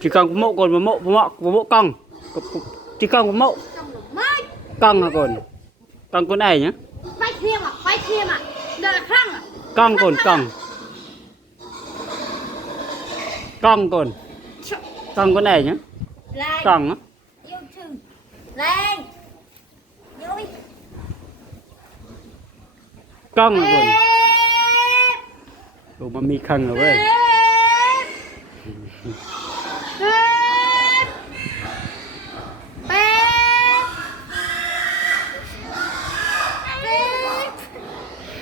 chỉ cần có mộ còn một mộ một mộ một mộ cong. Chỉ cần một mộ cong hả còn cong con này nhá. À à. À. Cong còn cong cong. Còn. Cong con này nhá. Cong á. Cong hả còn. Đồ mà mi khăn rồi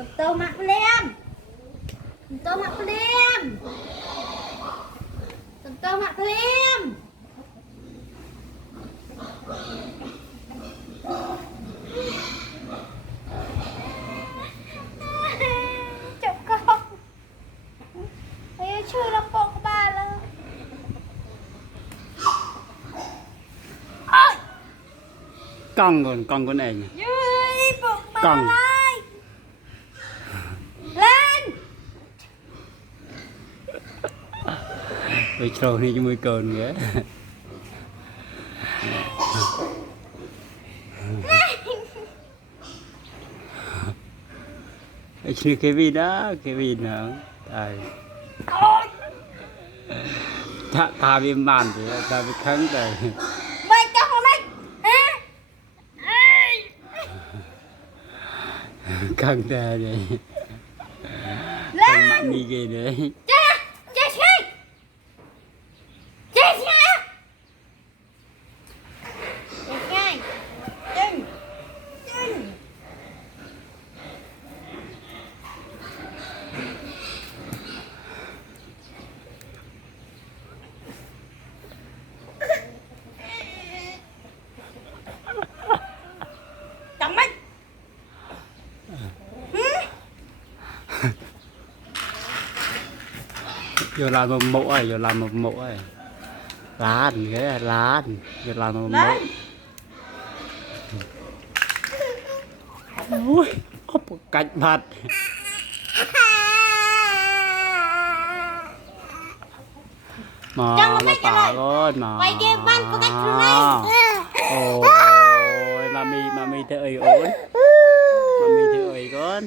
បន្ទោមកភ្លាមបន្ទោមកភ្លាមបន្ទោមកភ្លាមចុកកោអីឈឺរពកក្បាលឡើយកង់កូនកង់កូនឯងយីពកក្បាល Ôi trời này cho mười cồn kìa. Ê, chứ Kevin đó Kevin đó Đây Ta, ta bị màn thì ta bị khấn rồi. Vậy cho hôm nay. Khấn ra đây. Lên. Mạnh đi ghê đấy giờ làm một mẫu ấy giờ làm một mẫu ấy lán cái này lán giờ làm một mẫu. Ui có một cạch mặt. Mà nó tả con mà. Ôi mami mami thấy ơi ôi mami thấy ơi con.